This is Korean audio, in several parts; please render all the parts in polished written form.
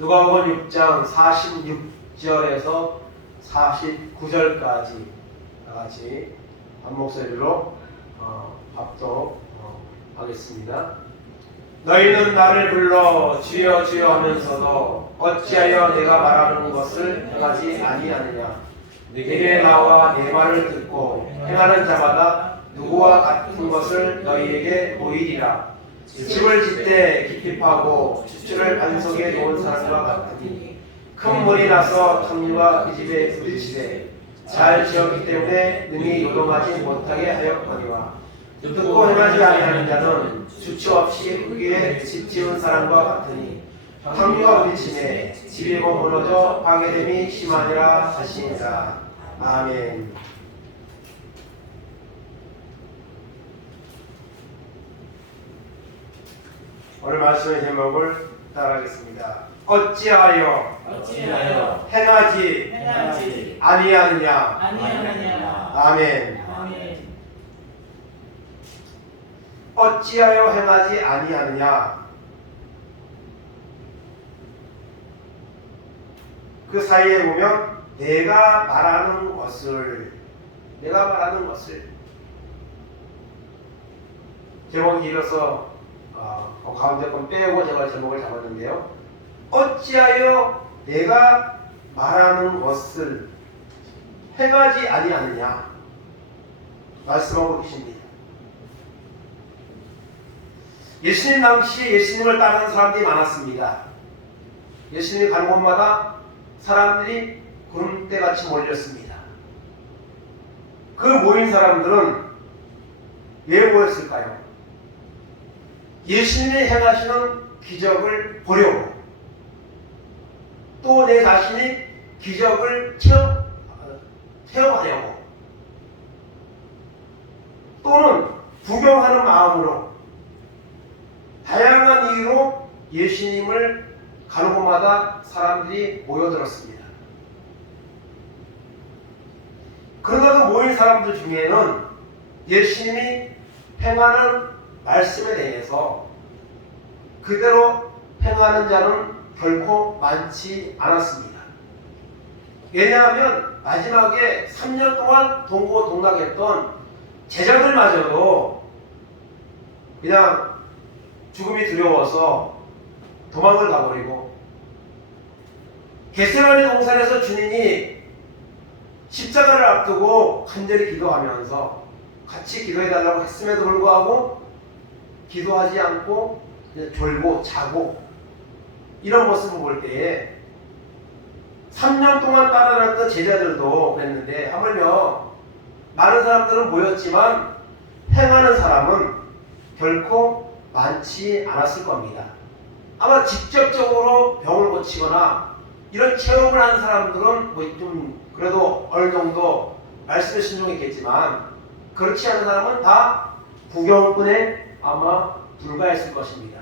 누가복음 6장 46절에서 49절까지 다같이 한 목소리로 합독하겠습니다. 너희는 나를 불러 주여 주여 하면서도 어찌하여 내가 말하는 것을 행하지 아니하느냐. 내게 나와 내 말을 듣고 행하는 자마다 누구와 같은 것을 너희에게 보이리라. 집을 짓되 깊이 파고 주추를 반석에 놓은 사람과 같으니 큰 물이 나서 탐류가 그 집에 부딪히되 잘 지었기 때문에 능히 요동하지 못하게 하였거니와 듣고 행하지 아니하는 자는 주추 없이 흙위에 집 지은 사람과 같으니 탐류가 부딪히매 집이 무너져 파괴됨이 심하니라 하시니라. 아멘. 오늘 말씀의 제목을 따라하겠습니다. 어찌하여 행하지 아니하느냐. 아멘. 어찌하여 행하지 아니하느냐. 그 사이에 보면 내가 말하는 것을 제목이 길어서 가운데 건 빼고 제가 제목을 잡았는데요. 어찌하여 내가 말하는 것을 행하지 아니하느냐 말씀하고 계십니다. 예수님 당시에 예수님을 따르는 사람들이 많았습니다. 예수님이 가는 곳마다 사람들이 구름대같이 몰렸습니다. 그 모인 사람들은 왜 모였을까요? 예수님이 행하시는 기적을 보려고, 또 내 자신이 기적을 체험하려고, 또는 구경하는 마음으로 다양한 이유로 예수님을 가는 곳마다 사람들이 모여들었습니다. 그러나 그 모인 사람들 중에는 예수님이 행하는 말씀에 대해서 그대로 행하는 자는 결코 많지 않았습니다. 왜냐하면 마지막에 3년 동안 동고동락했던 제자들마저도 그냥 죽음이 두려워서 도망을 가버리고, 겟세마네 동산에서 주님이 십자가를 앞두고 간절히 기도하면서 같이 기도해달라고 했음에도 불구하고 기도하지 않고 그냥 졸고 자고 이런 모습을 볼 때에 3년 동안 따라다녔던 제자들도 그랬는데, 하물며 많은 사람들은 모였지만 행하는 사람은 결코 많지 않았을 겁니다. 아마 직접적으로 병을 고치거나 이런 체험을 한 사람들은 좀 그래도 어느 정도 말씀에 순종했겠지만, 그렇지 않은 사람은 다 구경꾼에 아마 불과했을 것입니다.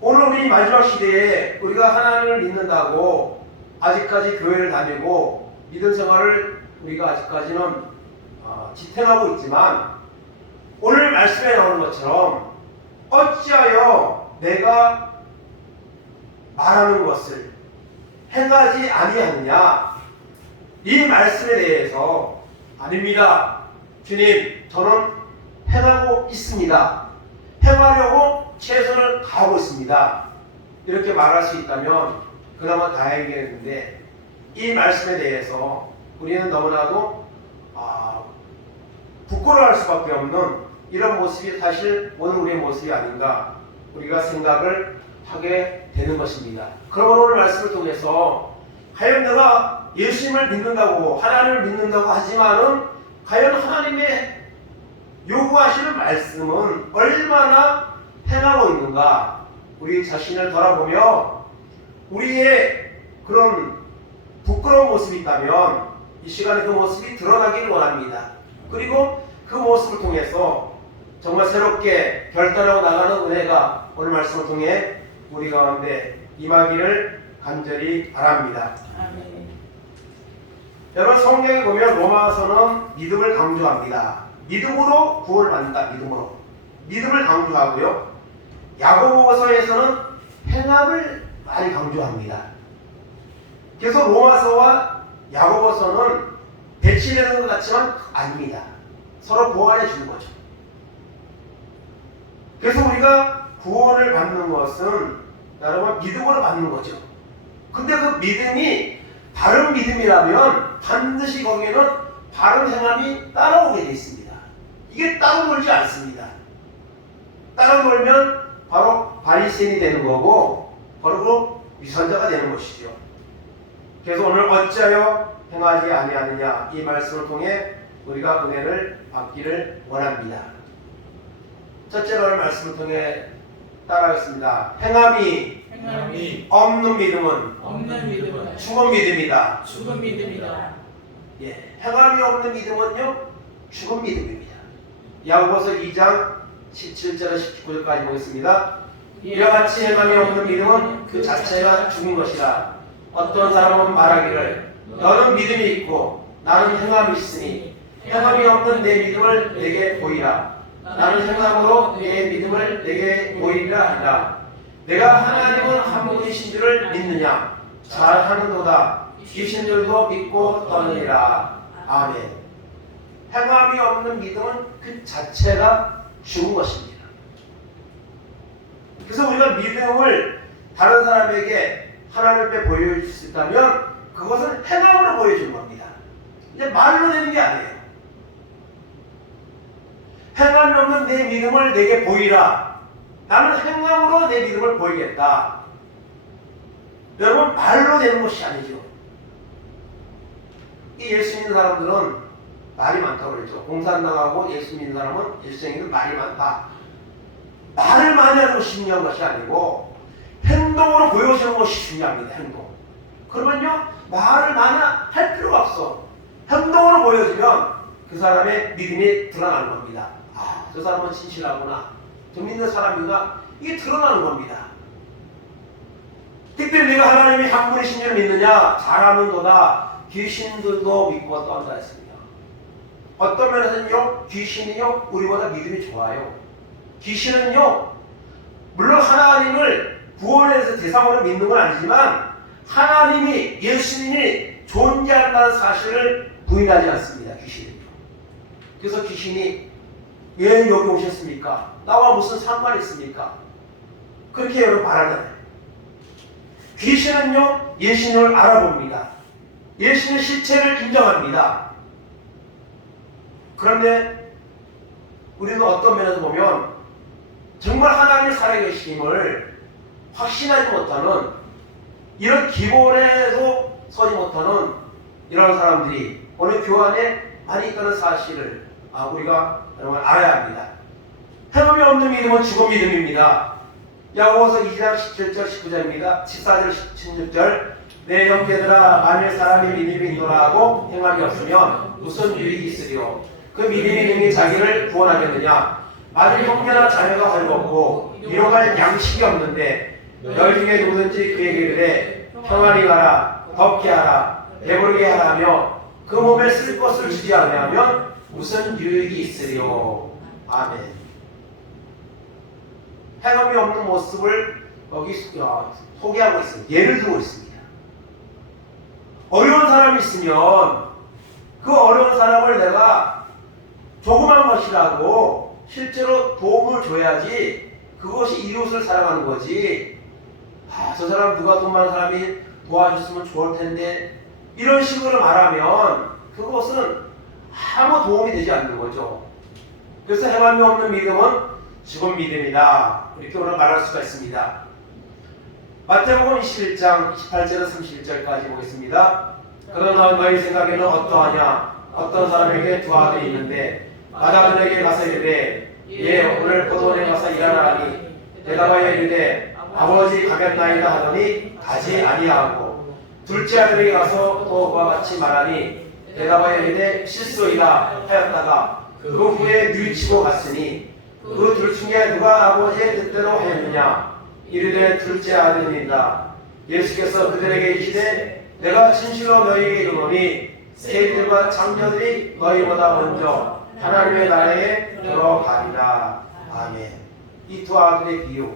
오늘 우리 마지막 시대에 우리가 하나님을 믿는다고 아직까지 교회를 다니고 믿음 생활을 우리가 아직까지는 지탱하고 있지만, 오늘 말씀에 나오는 것처럼 어찌하여 내가 말하는 것을 행하지 아니하느냐, 이 말씀에 대해서 아닙니다. 주님, 저는 행하고 있습니다. 행하려고 최선을 다하고 있습니다. 이렇게 말할 수 있다면 그나마 다행이겠는데, 이 말씀에 대해서 우리는 너무나도 부끄러워할 수밖에 없는 이런 모습이 사실 오늘 우리의 모습이 아닌가 우리가 생각을 하게 되는 것입니다. 그러므로 오늘 말씀을 통해서 과연 내가 예수님을 믿는다고, 하나님을 믿는다고 하지만은 과연 하나님의 요구하시는 말씀은 얼마나 행하고 있는가, 우리 자신을 돌아보며 우리의 그런 부끄러운 모습이 있다면 이 시간에 그 모습이 드러나기를 원합니다. 그리고 그 모습을 통해서 정말 새롭게 결단하고 나가는 은혜가 오늘 말씀을 통해 우리 가운데 임하기를 간절히 바랍니다. 아멘. 여러분, 성경에 보면 로마서는 믿음을 강조합니다. 믿음으로 구원을 받는다. 믿음을 강조하고요. 야고보서에서는 행함을 많이 강조합니다. 그래서 로마서와 야고보서는 배치되는 것 같지만 아닙니다. 서로 보완해 주는 거죠. 그래서 우리가 구원을 받는 것은 여러분 믿음으로 받는 거죠. 근데 그 믿음이 바른 믿음이라면 반드시 거기에는 바른 행함이 따라오게 되어 있습니다. 이게 따로 놀지 않습니다. 따로 놀면 바로 바리새인이 되는 거고 바로 그 위선자가 되는 것이죠. 그래서 오늘 어찌하여 행하지 아니하느냐 이 말씀을 통해 우리가 은혜를 받기를 원합니다. 첫째로 오늘 말씀을 통해 따라하겠습니다. 행함이 없는 믿음은 죽은 믿음이다. 예, 행함이 없는 믿음은요 죽은 믿음입니다. 야고보서 2장 17절에서 19절까지 보겠습니다. 이와 같이 행함이 없는 믿음은 그 자체가 죽은 것이라. 어떤 사람은 말하기를 너는 믿음이 있고 나는 행함이 있으니 행함이 없는 내 믿음을 내게 보이라. 나는 행함으로 내 믿음을 내게 보이리라 하리라. 내가 하나님은 한 분이신 줄을 믿느냐? 잘하는도다. 귀신들도 믿고 떠느니라. 아멘. 행함이 없는 믿음은 그 자체가 죽은 것입니다. 그래서 우리가 믿음을 다른 사람에게 하나님 앞에 보여줄 수 있다면 그것은 행함으로 보여주는 겁니다. 이제 말로 되는 게 아니에요. 행함이 없는 내 믿음을 내게 보이라. 나는 행함으로 내 믿음을 보이겠다. 여러분 말로 되는 것이 아니죠. 이 예수 믿는 사람들은 말이 많다고 그랬죠. 공산당하고 예수 믿는 사람은 예수쟁이는 말이 많다. 말을 많이 하는 것이 중요한 것이 아니고 행동으로 보여주는 것이 중요합니다. 행동. 그러면요 말을 많이 할 필요가 없어. 행동으로 보여주면 그 사람의 믿음이 드러나는 겁니다. 아, 저 사람은 진실하구나. 저 믿는 사람이구나. 이게 드러나는 겁니다. 특별히 내가 하나님이 한 분이신 줄 믿느냐? 잘하는도다. 귀신들도 믿고 떠난다 했습니다. 어떤 면에서는요 귀신이요 우리보다 믿음이 좋아요. 귀신은요 물론 하나님을 구원해서 대상으로 믿는 건 아니지만 하나님이 예수님이 존재한다는 사실을 부인하지 않습니다. 귀신은요. 그래서 귀신이 왜 여기 오셨습니까? 나와 무슨 상관이 있습니까? 그렇게 여러분 말하잖아요. 귀신은요 예수님을 알아봅니다. 예수님의 실체를 인정합니다. 그런데 우리는 어떤 면에서 보면 정말 하나님의 살아계심을 확신하지 못하는 이런 기본에도 서지 못하는 이런 사람들이 오늘 교회 안에 많이 있다는 사실을 우리가 여러분 알아야 합니다. 행함이 없는 믿음은 죽은 믿음입니다. 야고보서 2장 17절 19절입니다. 14절 16절 내 형제들아 만일 사람이 믿음이 있노라 하고 행함이 없으면 무슨 유익이 있으리요. 그 믿음이 능히 자기를 구원하겠느냐. 만일 형제나 자녀가 헐벗고 위로할 양식이 없는데 너희 중에 누구든지 그에게 이르되 평안히 가라 덥게 하라 배부르게 하라 하며 그 몸에 쓸 것을 주지 아니하면 무슨 유익이 있으리요. 아멘. 행함이 없는 모습을 여기 소개하고 있습니다. 예를 들고 있습니다. 어려운 사람이 있으면 그 어려운 사람을 내가 조그만 것이라고 실제로 도움을 줘야지 그것이 이웃을 사랑하는 거지. 저 사람 누가 돈 많은 사람이 도와줬으면 좋을 텐데 이런 식으로 말하면 그것은 아무 도움이 되지 않는 거죠. 그래서 행함이 없는 믿음은 죽은 믿음이다. 이렇게 오늘 말할 수가 있습니다. 마태복음 21장 28절에서 31절까지 보겠습니다. 그러나 너희 생각에는 어떠하냐? 어떤 사람에게 두 아들이 있는데 마다들에게 가서 이르되 오늘 포도원에 가서 일하라 하니 대답하여 이르되 아버지 가겠나이다 하더니 가지 아니하고 둘째 아들에게 가서 또 그와 같이 말하니 대답하여 이르되 실소이다 하였다가 그 후에 뉘우치고 갔으니 그 둘 중에 누가 아버지의 뜻대로 하였느냐? 이르되 둘째 아들이다. 예수께서 그들에게 이르시되 내가 진실로 너희에게 이르노니 세리들과 장녀들이 너희보다 먼저 하나님의 나라에 들어가리라. 아멘. 이 두 아들의 비유.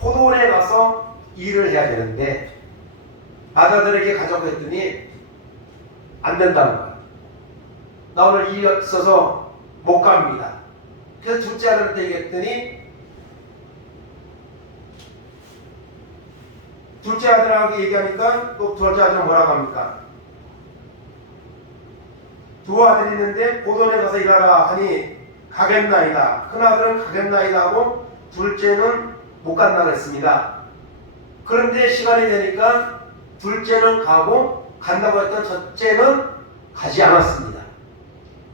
포도원에 가서 일을 해야 되는데 아들에게 가자고 했더니 안 된다는 거야. 나 오늘 일이 없어서 못 갑니다. 그래서 둘째 아들한테 얘기했더니 둘째 아들하고 얘기하니까 또 둘째 아들은 뭐라고 합니까? 두 아들이 있는데 포도원에 가서 일하라 하니 가겠나이다. 큰 아들은 가겠나이다 하고 둘째는 못 간다고 했습니다. 그런데 시간이 되니까 둘째는 가고 간다고 했던 첫째는 가지 않았습니다.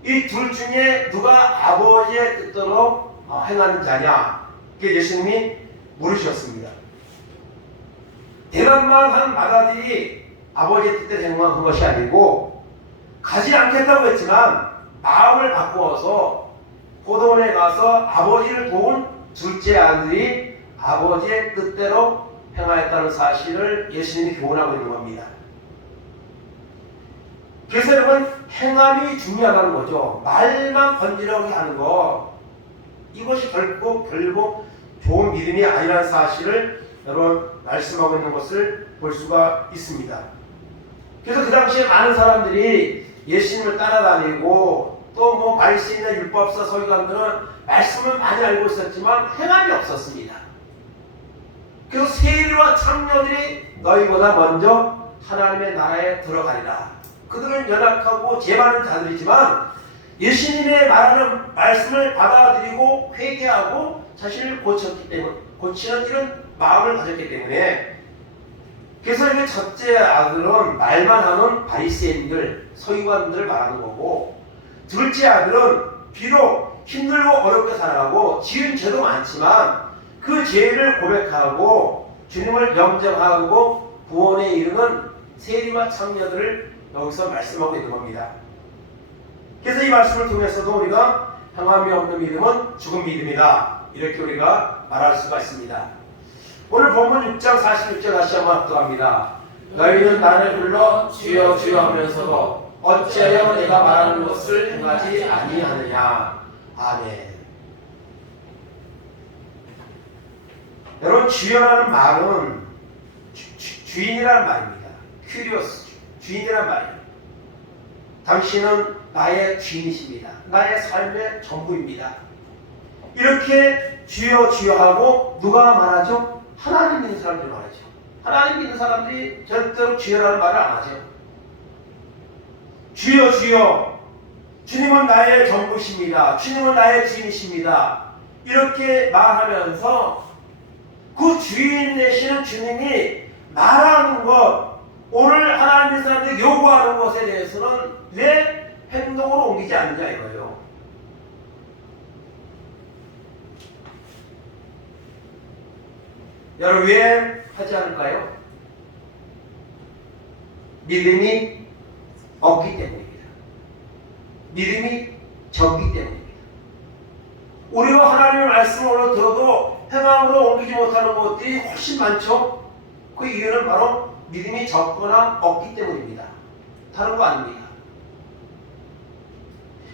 이 둘 중에 누가 아버지의 뜻대로 행하는 자냐? 그게 예수님이 물으셨습니다. 대만만한 마다들이 아버지의 뜻대로 행한 것이 아니고 가지 않겠다고 했지만 마음을 바꾸어서 포도원에 가서 아버지를 도운 둘째 아들이 아버지의 뜻대로 행하였다는 사실을 예수님이 교훈하고 있는 겁니다. 그래서 여러분 행함이 중요하다는 거죠. 말만 번지르게 하는 거 이것이 결국 좋은 믿음이 아니라는 사실을 여러분 말씀하고 있는 것을 볼 수가 있습니다. 그래서 그 당시에 많은 사람들이 예수님을 따라다니고 또 뭐 바리새인이나 율법사 서기관들은 말씀을 많이 알고 있었지만 행함이 없었습니다. 그래서 세리와 창녀들이 너희보다 먼저 하나님의 나라에 들어가리라. 그들은 연약하고 죄 많은 자들이지만 예수님의 말하는 말씀을 받아들이고 회개하고 자신을 고치는 이런 마음을 가졌기 때문에 그래서 이제 첫째 아들은 말만 하는 바리새인들, 서기관들을 말하는 거고 둘째 아들은 비록 힘들고 어렵게 살아가고 지은 죄도 많지만 그 죄를 고백하고 주님을 영접하고 구원에 이르는 세리와 창녀들을 여기서 말씀하고 있는 겁니다. 그래서 이 말씀을 통해서도 우리가 행함이 없는 믿음은 죽은 믿음이다. 이렇게 우리가 말할 수가 있습니다. 오늘 본문 6장 46절 다시 한번 합독합니다. 너희는 나를 불러 주여 주여 하면서도 어찌하여 내가 말하는 것을 행하지 아니하느냐. 아멘. 여러분 주여라는 말은 주인이라는 말입니다. 큐리오스 주인이란 말이에요. 당신은 나의 주인이십니다. 나의 삶의 전부입니다. 이렇게 주여 주여 하고 누가 말하죠? 하나님 믿는 사람들이 말하죠. 하나님 믿는 사람들이 절대로 주여라는 말을 안 하죠. 주여 주여 주님은 나의 전부십니다. 주님은 나의 주인이십니다. 이렇게 말하면서 그 주인 되시는 주님이 말하는 것 오늘 하나님의 사람들이 요구하는 것에 대해서는 왜 행동으로 옮기지 않느냐 이거예요. 여러분 왜 하지 않을까요? 믿음이 없기 때문입니다. 믿음이 적기 때문입니다. 우리가 하나님의 말씀을 오늘 들어도 행함으로 옮기지 못하는 것들이 훨씬 많죠. 그 이유는 바로 믿음이 적거나 없기 때문입니다. 다른 거 아닙니다.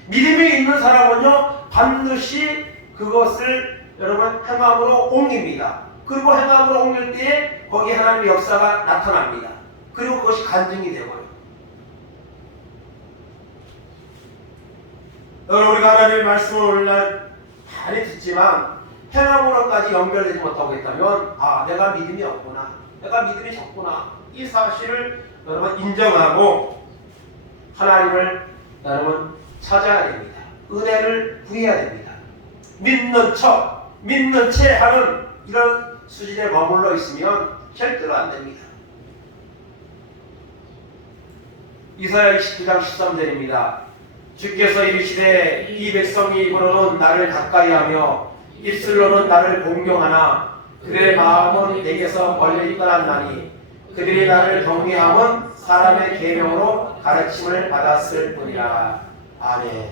믿음이 있는 사람은요 반드시 그것을 여러분 행함으로 옮깁니다. 그리고 행함으로 옮길 때에 거기에 하나님의 역사가 나타납니다. 그리고 그것이 간증이 되고요. 여러분 우리가 하나님의 말씀을 오늘날 많이 듣지만 행함으로까지 연결되지 못하고 있다면 내가 믿음이 없구나. 내가 믿음이 적구나. 이 사실을 여러분 인정하고 하나님을 여러분 찾아야 됩니다. 은혜를 구해야 됩니다. 믿는 채 하는 이런 수준에 머물러 있으면 절대로 안 됩니다. 이사야 29장 13절입니다. 주께서 이르시되 이 백성이 입으로는 나를 가까이하며 입술로는 나를 공경하나 그들의 마음은 내게서 멀리 떠났나니 그들이 나를 경외함은 사람의 계명으로 가르침을 받았을 뿐이라. 아멘.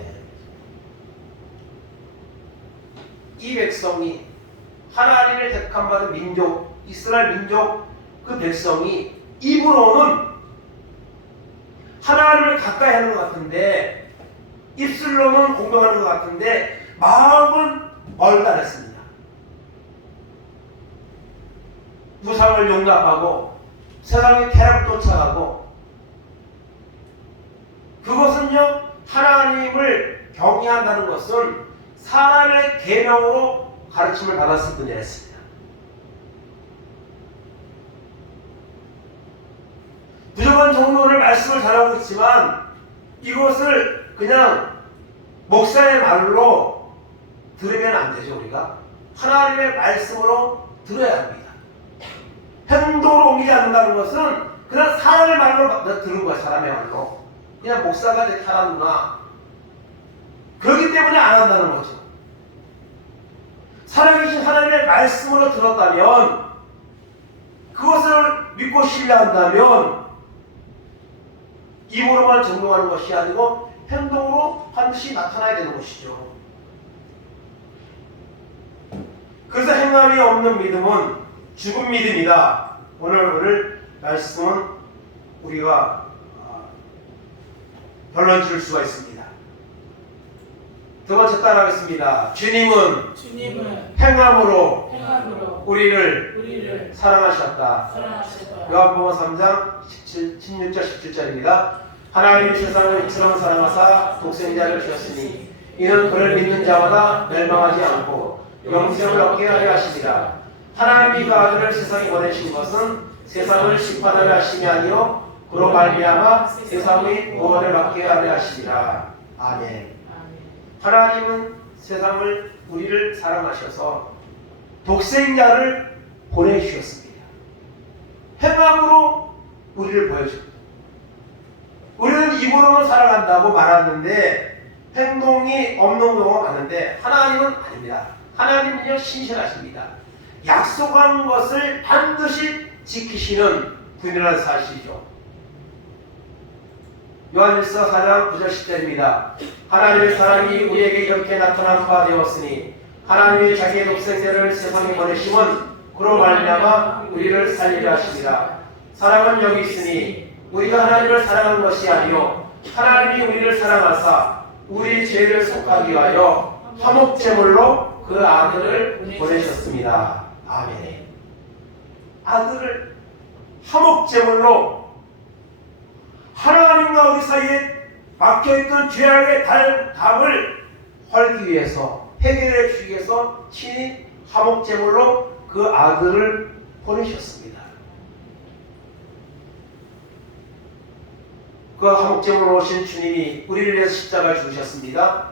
이 백성이 하나님을 택함받은 민족, 이스라엘 민족 그 백성이 입으로는 하나님을 가까이 하는 것 같은데 입술로는 공경하는 것 같은데 마음은 멀다 했습니다. 우상을 용납하고 세상의 쾌락을 쫓아가고, 그것은요 하나님을 경외한다는 것은 사람의 계명으로 가르침을 받았을 뿐이라 했습니다. 무조건 종교를 말씀을 잘하고 있지만 이것을 그냥 목사의 말로 들으면 안 되죠. 우리가 하나님의 말씀으로 들어야 합니다. 행동으로 옮기지 않는다는 것은 그냥 사람의 말로 들은 거야. 사람의 말로. 그냥 목사가 내 타라누나. 그렇기 때문에 안 한다는 거죠. 살아계신 하나님의 말씀으로 들었다면, 그것을 믿고 신뢰한다면 입으로만 전동하는 것이 아니고 행동으로 반드시 나타나야 되는 것이죠. 그래서 행함이 없는 믿음은 죽은 믿음이다. 오늘 말씀은 우리가 결론 지을 수가 있습니다. 두 번째 따라하겠습니다. 주님은 행함으로 우리를 사랑하셨다. 요한복음 3장 16절 17절입니다. 하나님이 세상을 이처럼 사랑하사 독생자를 주셨으니 이는 그를 믿는 자마다 멸망하지 않고 영생을 얻게 하려 하시니라. 하나님이 그 아들을 세상에 보내신 것은 세상을 심판하려 하심이 아니요 그로 말미암아 세상의 구원을 받게 하려 하시니라. 아멘. 하나님은 세상을 우리를 사랑하셔서 독생자를 보내주셨습니다. 행함으로 우리를 보여줍니다. 우리는 입으로는 사랑한다고 말하는데 행동이 없는 경우가 많은데 하나님은 아닙니다. 하나님은요 신실하십니다. 약속한 것을 반드시 지키시는 분이라는 사실이죠. 요한일서 4장 9절 10절입니다. 하나님의 사랑이 우리에게 이렇게 나타난 바 되었으니 하나님이 자기의 독생자를 세상에 보내심은 그로 말미암아 우리를 살리려 하십니다. 사랑은 여기 있으니 우리가 하나님을 사랑한 것이 아니요 하나님이 우리를 사랑하사 우리 죄를 속하기 위하여 화목제물로 그 아들을 보내셨습니다. 아멘. 아들을 화목제물로 하나님과 우리 사이에 막혀있던 죄악의 담을 헐기 위해서, 해결해 주기 위해서 친히 화목제물로 그 아들을 보내셨습니다. 그 화목제물로 오신 주님이 우리를 위해서 십자가를 죽으셨습니다.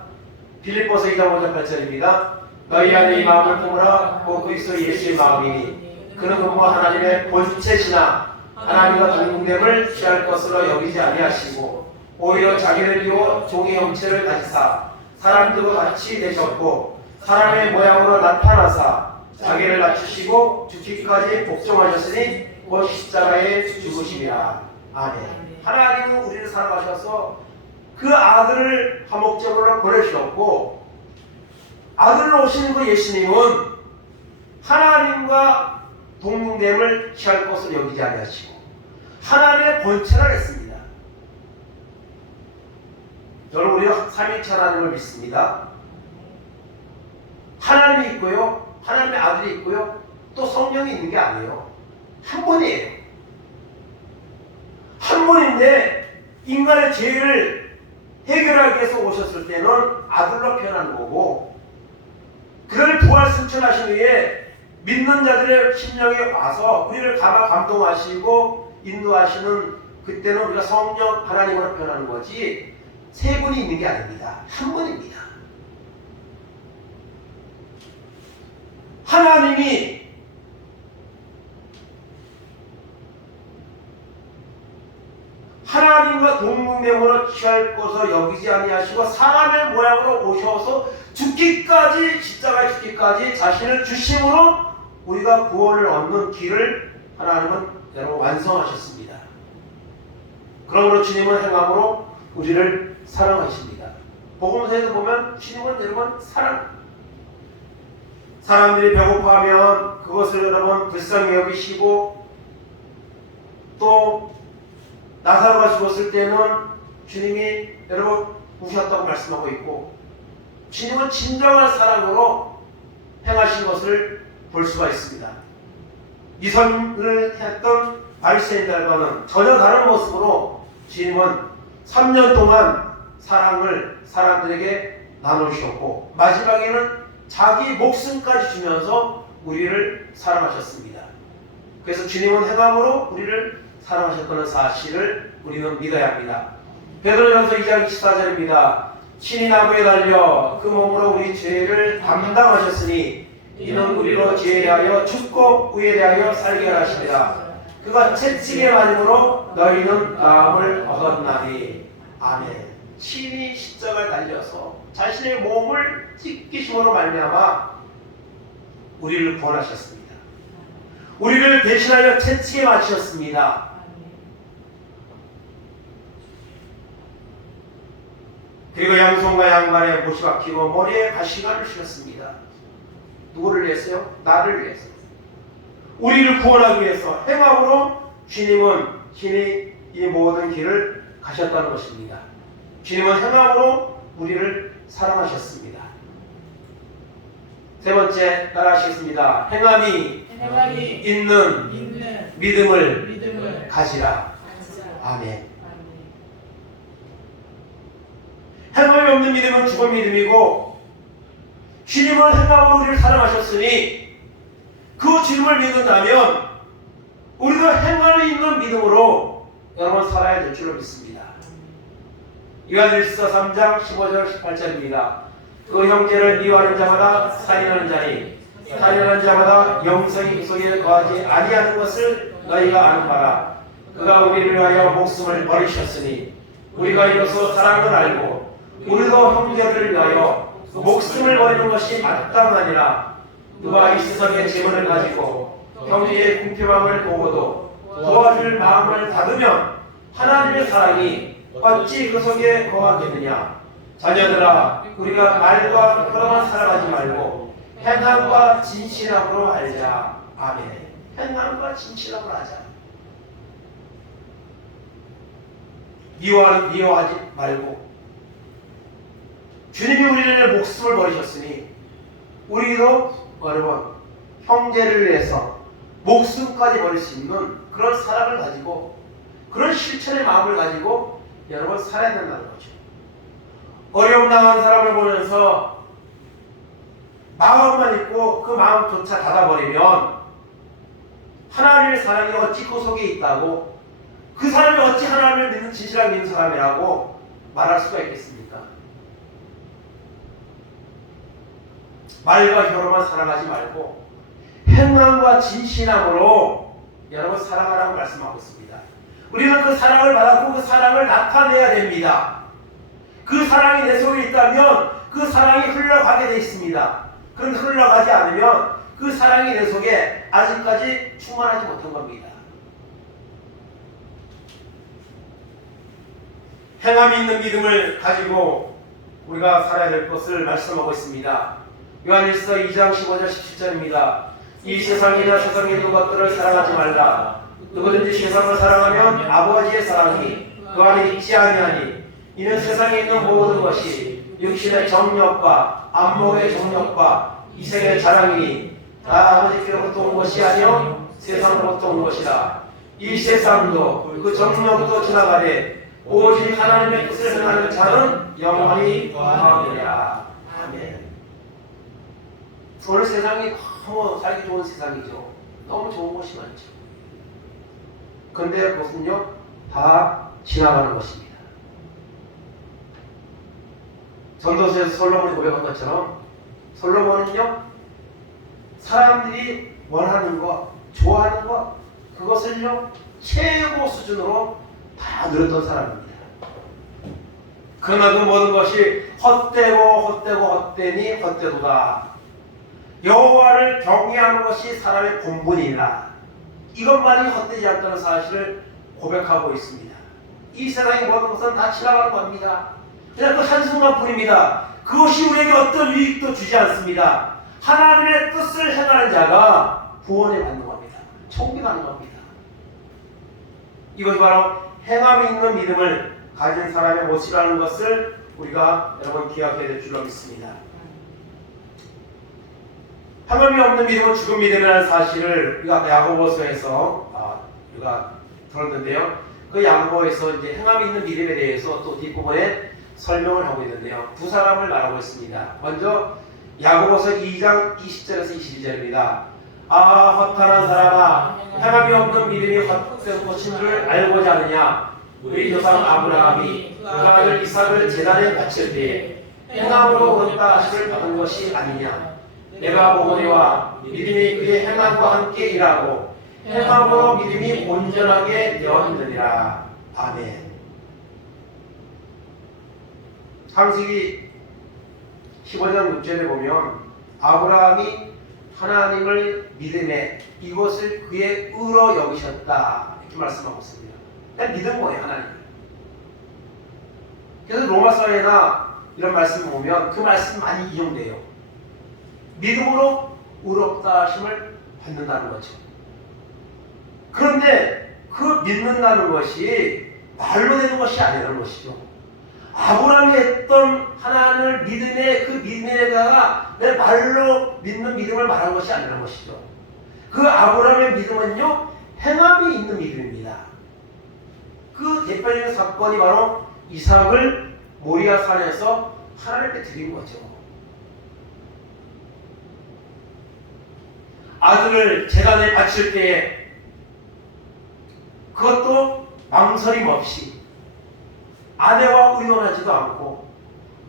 빌립보서 2장 5절 8절입니다. 너희 안에 이 마음을 품으라. 곧 그리스도 예수의 마음이니 그는 그와 하나님의 본체시나 하나님과 동등됨을 취할 것으로 여기지 아니하시고 오히려 자기를 비워 종의 형체를 가지사 사람들과 같이 되셨고 사람의 모양으로 나타나사 자기를 낮추시고 죽기까지 복종하셨으니 곧 십자가에 죽으심이라. 아멘. 하나님은 우리를 사랑하셔서 그 아들을 화목제물로 보내주셨고, 아들로 오신 그 예수님은 하나님과 동등됨을 취할 것으로 여기지 아니하시고 하나님의 본체라 했습니다. 여러분, 우리가 삼위일체 하나님을 믿습니다. 하나님이 있고요, 하나님의 아들이 있고요, 또 성령이 있는 게 아니에요. 한 분이에요. 한 분인데 인간의 죄를 해결하기 위해서 오셨을 때는 아들로 표현하는 거고, 그를 부활 승천하신 후에 믿는 자들의 심령에 와서 우리를 감동하시고 인도하시는 그때는 우리가 성령 하나님으로 표현하는 거지, 세 분이 있는 게 아닙니다. 한 분입니다. 하나님이 하나님과 동등됨으로 취할 것을 여기지 아니하시고 사람의 모양으로 오셔서 죽기까지, 십자가에 죽기까지 자신을 주심으로 우리가 구원을 얻는 길을 하나님은 여러분 완성하셨습니다. 그러므로 주님은 행함으로 우리를 사랑하십니다. 복음서에서 보면 주님은 여러분 사람들이 배고파하면 그것을 여러분 불쌍히 여기시고, 또 나사로가 죽었을 때는 주님이 여러분 우셨다고 말씀하고 있고, 주님은 진정한 사랑으로 행하신 것을 볼 수가 있습니다. 이선을 했던 바리새인들과는 전혀 다른 모습으로 주님은 3년 동안 사랑을 사람들에게 나누셨고 마지막에는 자기 목숨까지 주면서 우리를 사랑하셨습니다. 그래서 주님은 행함으로 우리를 사랑하셨다는 사실을 우리는 믿어야 합니다. 베드로전서 2장 24절입니다. 신이 나무에 달려 그 몸으로 우리 죄를 담당하셨으니 이는 우리로 죄에 대하여 죽고 의에 대하여 살게 하시리라. 그가 채찍에 맞음으로 너희는 나음을 얻었나니. 아멘. 신이 십자가에 달려서 자신의 몸을 찢기심으로 말미암아 우리를 구원하셨습니다. 우리를 대신하여 채찍에 맞으셨습니다. 그리고 양손과 양발에 못이 박히고 머리에 가시관을 주셨습니다. 누구를 위해서요? 나를 위해서. 우리를 구원하기 위해서 행함으로 주님은 신이 이 모든 길을 가셨다는 것입니다. 주님은 행함으로 우리를 사랑하셨습니다. 세 번째 따라하시겠습니다. 행함이 있는 믿음을 가지라. 아멘. 행함이 없는 믿음은 죽은 믿음이고 주님은 행함으로 우리를 사랑하셨으니 그 주님을 믿는다면 우리도 행함이 있는 믿음으로 여러분 살아야 될 줄로 믿습니다. 요한일서 3장 15절 18절입니다. 그 형제를 미워하는 자마다 살인하는 자니 살인하는 자마다 영생이 그 속에 거하지 아니하는 것을 너희가 아는 바라. 그가 우리를 위하여 목숨을 버리셨으니 우리가 이로써 사랑을 알고 우리도 형제를 위하여 목숨을 버리는 것이 마땅하니라. 누가 이 세상의 재물을 가지고 형제의 궁핍함을 보고도 도와줄 마음을 닫으면 하나님의 사랑이 어찌 그 속에 거하겠느냐. 자녀들아, 우리가 말과 혀로만 살아가지 말고 행함과 진실함으로 알자. 아멘. 행함과 진실함으로 하자. 미워하지 말고 주님이 우리를 목숨을 버리셨으니 우리도 여러분 형제를 위해서 목숨까지 버릴 수 있는 그런 사랑을 가지고 그런 실천의 마음을 가지고 여러분 살아야 된다는 거죠. 어려움 당한 사람을 보면서 마음만 있고 그 마음조차 닫아버리면 하나님의 사랑이 어찌 그 속에 있다고 그 사람이 어찌 하나님을 믿는 진실하게 믿는 사람이라고 말할 수가 있겠습니까? 말과 혀로만 살아가지 말고 행함과 진실함으로 여러분 살아가라고 말씀하고 있습니다. 우리는 그 사랑을 받았고 그 사랑을 나타내야 됩니다. 그 사랑이 내 속에 있다면 그 사랑이 흘러가게 돼 있습니다. 그런데 흘러가지 않으면 그 사랑이 내 속에 아직까지 충만하지 못한 겁니다. 행함이 있는 믿음을 가지고 우리가 살아야 될 것을 말씀하고 있습니다. 요한일서 2장 15절 17절입니다. 이 세상이나 세상에 있는 것들을 사랑하지 말라. 누구든지 세상을 사랑하면 아버지의 사랑이 그 안에 있지 아니하니 이는 세상에 있는 모든 것이 육신의 정욕과 안목의 정욕과 이생의 자랑이니 다 아버지께로부터 온 것이 아니요 세상으로부터 온 것이라. 이 세상도 그 정욕도 지나가되 오직 하나님의 뜻을 행하는 자는 영원히 거하리라. 아멘. 오늘 세상이 너무 살기 좋은 세상이죠. 너무 좋은 것이 많죠. 근데 그것은요 다 지나가는 것입니다. 전도서에서 솔로몬이 고백한 것처럼 솔로몬은요 사람들이 원하는 것, 좋아하는 것 그것을요 최고 수준으로 다 누렸던 사람입니다. 그러나 그 모든 것이 헛되니 헛되도다. 여호와를 경외하는 것이 사람의 본분이라. 이것만이 헛되지 않다는 사실을 고백하고 있습니다. 이 세상의 모든 것은 다 지나가는 겁니다. 그냥 그 한순간뿐입니다. 그것이 우리에게 어떤 유익도 주지 않습니다. 하나님의 뜻을 행하는 자가 구원을 받는 겁니다. 천국에 가는 겁니다. 이것이 바로 행함이 있는 믿음을 가진 사람의 모습이라는 것을 우리가 여러분 기억해야 될 줄로 믿습니다. 행함이 없는 믿음은 죽은 믿음이라는 사실을 우리가 야고보서에서 우리가 들었는데요. 그 야고보에서 이제 행함이 있는 믿음에 대해서 또 뒷부분에 설명을 하고 있는데요. 두 사람을 말하고 있습니다. 먼저 야고보서 2장 20절에서 22절입니다. 허탄한 사람아, 행함이 없는 믿음이 헛된 것인 줄 알고자 하느냐? 우리 조상 아브라함이 그 아들 이삭을 제단에 바칠 때에 행함으로 얻었다 하심을 받은 것이 아니냐? 내가 보거니와 믿음이 그의 행함과 함께 일하고 행함으로 믿음이 온전하게 되었느니라. 아멘. 창세기 15장 6절에 보면 아브라함이 하나님을 믿음에 이것을 그의 의로 여기셨다 이렇게 말씀하고 있습니다. 그냥 믿은 거예요, 하나님. 그래서 로마서에나 이런 말씀 보면 그 말씀 많이 이용돼요. 믿음으로 의롭다 하심을 받는다는 거죠. 그런데 그 믿는다는 것이 말로 되는 것이 아니라는 것이죠. 아브라함이 했던 하나님을 믿음의 그 믿음에다가 내 말로 믿는 믿음을 말한 것이 아니라는 것이죠. 그 아브라함의 믿음은요, 행함이 있는 믿음입니다. 그 대표적인 사건이 바로 이삭을 모리아 산에서 하나님께 드린 거죠. 아들을 제단에 바칠 때에 그것도 망설임 없이 아내와 의논하지도 않고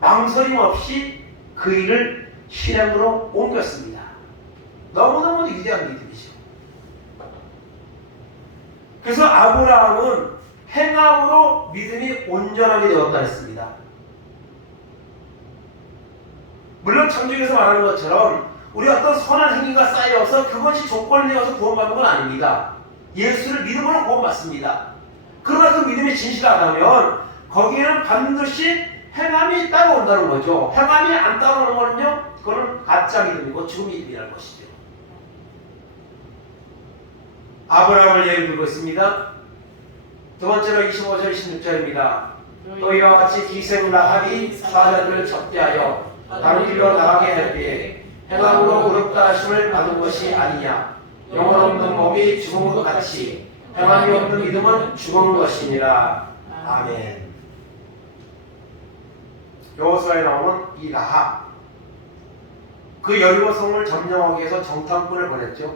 망설임 없이 그 일을 실행으로 옮겼습니다. 너무너무 위대한 믿음이죠. 그래서 아브라함은 행함으로 믿음이 온전하게 되었다 했습니다. 물론 창조에서 말하는 것처럼 우리 어떤 선한 행위가 쌓여서 그것이 조건이 되어서 구원받는 건 아닙니다. 예수를 믿음으로 구원받습니다. 그러나 그 믿음이 진실하다면 거기에는 반드시 행함이 따라온다는 거죠. 행함이 안 따라오는 거는요, 그거는 가짜 믿음이고 죽은 믿음이라는 것이죠. 아브라함을 예를 들고 있습니다. 두 번째로 25절 26절입니다. 또 이와 같이 기생 라합이 사자들을 접대하여 다른 길로 나가게 할 때에 행함으로 의롭다 하심을 받은 것이 아니냐? 영혼 없는 몸이 죽은 것 같이 행함이 없는 믿음은 죽은 것이니라. 아멘. 여호수아에 나오는 이 라합, 그 여리고성을 점령하기 위해서 정탐꾼을 보냈죠.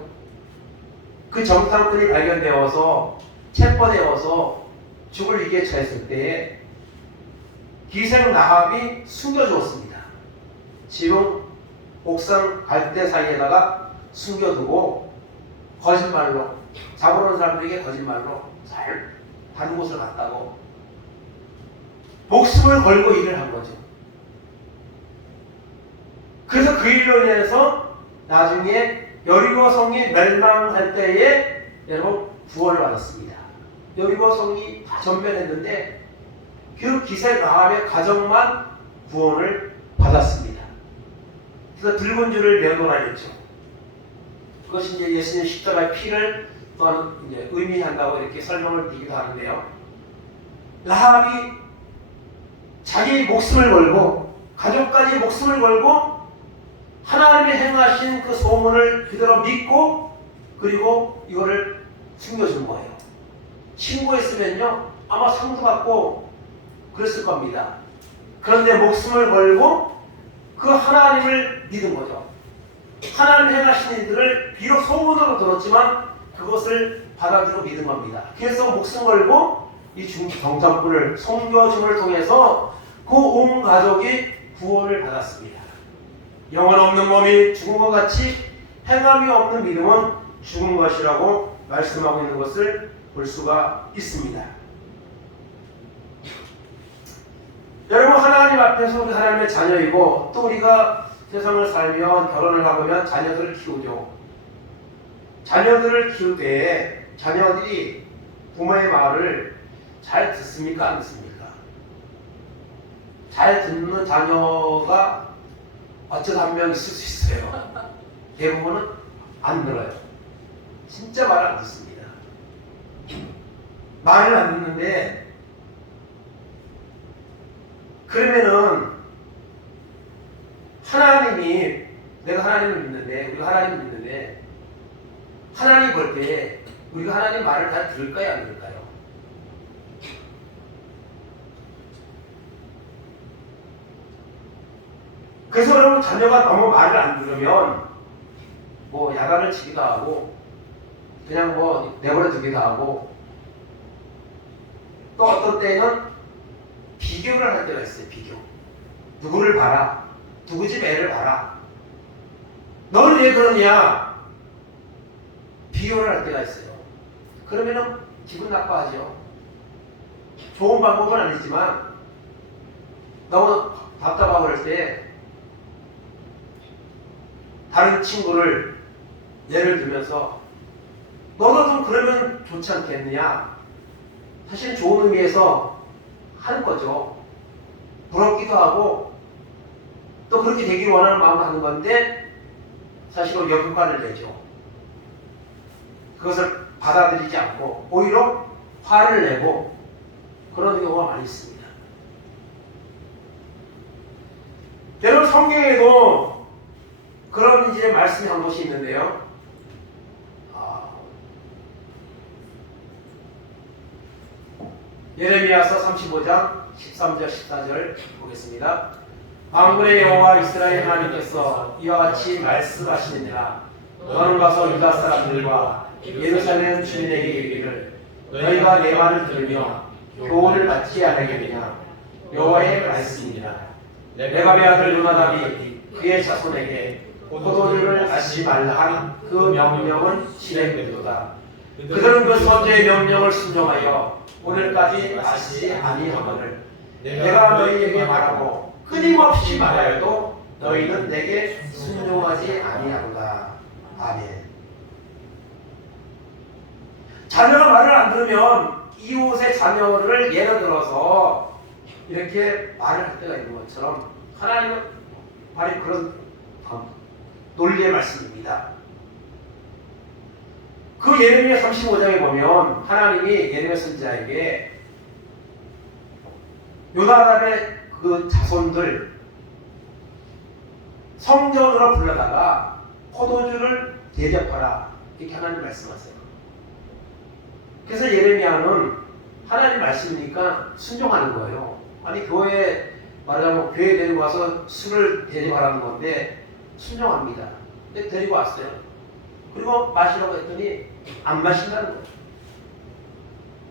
그 정탐꾼이 발견되어서 체포되어서 죽을 위기에 처했을 때에 기생 라합이 숨겨주었습니다. 지붕 옥상 갈대 사이에다가 숨겨두고 거짓말로, 잡으러 온 사람들에게 거짓말로 잘 다른 곳을 갔다고 목숨을 걸고 일을 한 거죠. 그래서 그 일로 인해서 나중에 여리고 성이 멸망할 때에 여러분 구원을 받았습니다. 여리고 성이 다 전멸했는데 그 기생 라합의 가정만 구원을 받았습니다. 그래서 붉은 줄을 내놓으라 했죠. 그것이 이제 예수님 십자가의 피를 또한 이제 의미한다고 이렇게 설명을 드리기도 하는데요. 라합이 자기 목숨을 걸고 가족까지 목숨을 걸고 하나님이 행하신 그 소문을 그대로 믿고 그리고 이거를 숨겨준 거예요. 신고했으면요 아마 상도 받고 그랬을 겁니다. 그런데 목숨을 걸고 그 하나님을 믿은 거죠. 하나님 행하신 일들을 비록 소문으로 들었지만 그것을 받아들이고 믿은 겁니다. 그래서 목숨 걸고 이 정탐꾼을 섬겨줌을 통해서 그 온 가족이 구원을 받았습니다. 영혼 없는 몸이 죽은 것 같이 행함이 없는 믿음은 죽은 것이라고 말씀하고 있는 것을 볼 수가 있습니다. 여러분, 하나님 앞에서 우리 하나님의 자녀이고 또 우리가 세상을 살면 결혼을 하면 자녀들을 키우죠. 자녀들을 키울 때 자녀들이 부모의 말을 잘 듣습니까? 안 듣습니까? 잘 듣는 자녀가 어쩌다 한 명 있을 수 있어요. 대부분은 안 들어요. 진짜 말을 안 듣습니다. 말을 안 듣는데 그러면은 하나님이 내가 하나님을 믿는데, 우리가 하나님을 믿는데, 하나님 볼 때 우리가 하나님 말을 다 들을까요, 안 들을까요? 그래서 여러분, 자녀가 너무 말을 안 들으면 뭐 야단을 치기도 하고 그냥 뭐 내버려 두기도 하고, 또 어떤 때는 비교를 할 때가 있어요. 비교. 누구를 봐라. 누구 집 애를 봐라. 너는 왜 그러냐? 비교를 할 때가 있어요. 그러면은 기분 나빠하죠. 좋은 방법은 아니지만 너무 답답하고 그럴 때 다른 친구를 예를 들면서 너도 좀 그러면 좋지 않겠느냐? 사실 좋은 의미에서 하는 거죠. 부럽기도 하고 또 그렇게 되기를 원하는 마음으로 하는 건데 사실은 역효과를 내죠. 그것을 받아들이지 않고 오히려 화를 내고 그런 경우가 많이 있습니다. 여러분, 성경에도 그런 이제 말씀이 한 곳이 있는데요. 예레미야서 35장 13절 14절 보겠습니다. 만군의 여호와 이스라엘 하나님께서 이와 같이 말씀하시느니라. 너는 가서 유다 사람들과 예루살렘 주민에게 이르기를 너희가 내 말을 들으며 교훈을 받지 않으겠느냐. 여호와의 말씀이니라. 레갑의 아들 요나답이 그의 자손에게 포도주를 마시지 말라 한 그 명령은 실행되도다. 그들은 그 선지의 명령을 순종하여 오늘까지 마시지 아니하거늘 내가 너희에게 말하고 끊임없이 말하여도 너희는 내게 순종하지 아니하도다. 아멘. 자녀가 말을 안 들으면 이웃의 자녀를 예를 들어서 이렇게 말을 할 때가 있는 것처럼 하나님은 바로 그런 논리의 말씀입니다. 그 예레미야 35장에 보면 하나님이 예레미야 선지자에게 요나답의 그 자손들 성전으로 불러다가 포도주를 대접하라 이렇게 하나님 말씀하세요. 그래서 예레미야는 하나님 말씀이니까 순종하는 거예요. 아니 교회에 말하자면 교회 데리고 와서 술을 대접하라는 건데 순종합니다. 근데 데리고 왔어요. 그리고 마시라고 했더니 안 마신다는 거예요.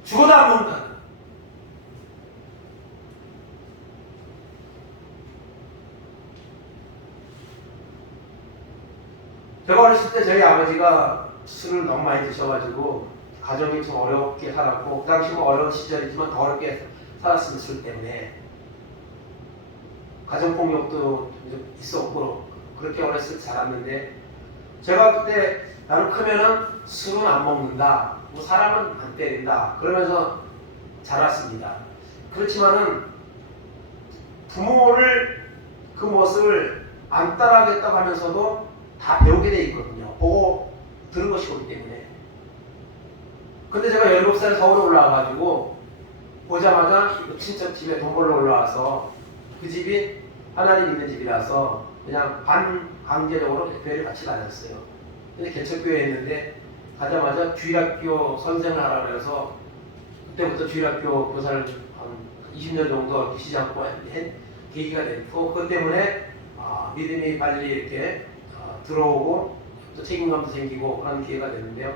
죽어도 안 먹는다는 거예요. 제가 어렸을 때 저희 아버지가 술을 너무 많이 드셔가지고 가정이 좀 어렵게 살았고 그 당시 뭐 어려운 시절이지만 더 어렵게 살았습니다. 술 때문에 가정폭력도 좀 있었고 그렇게 어렸을 때 자랐는데 제가 그때 나는 크면은 술은 안 먹는다, 뭐 사람은 안 때린다 그러면서 자랐습니다. 그렇지만은 부모를 그 모습을 안 따라하겠다고 하면서도 다 배우게 돼 있거든요. 보고 들은 것이기 때문에. 근데 제가 17살에 서울에 올라와가지고 오자마자 친척 집에 돈 벌러 올라와서 그 집이 하나님 있는 집이라서 그냥 반강제적으로 교회를 같이 다녔어요. 근데 개척교회에 있는데 가자마자 주일학교 선생을 하라고 해서 그때부터 주일학교 교사를 한 20년 정도 쉬지 않고 한 계기가 됐고 그것 때문에 믿음이 빨리 이렇게 들어오고 또 책임감도 생기고 그런 기회가 됐는데요.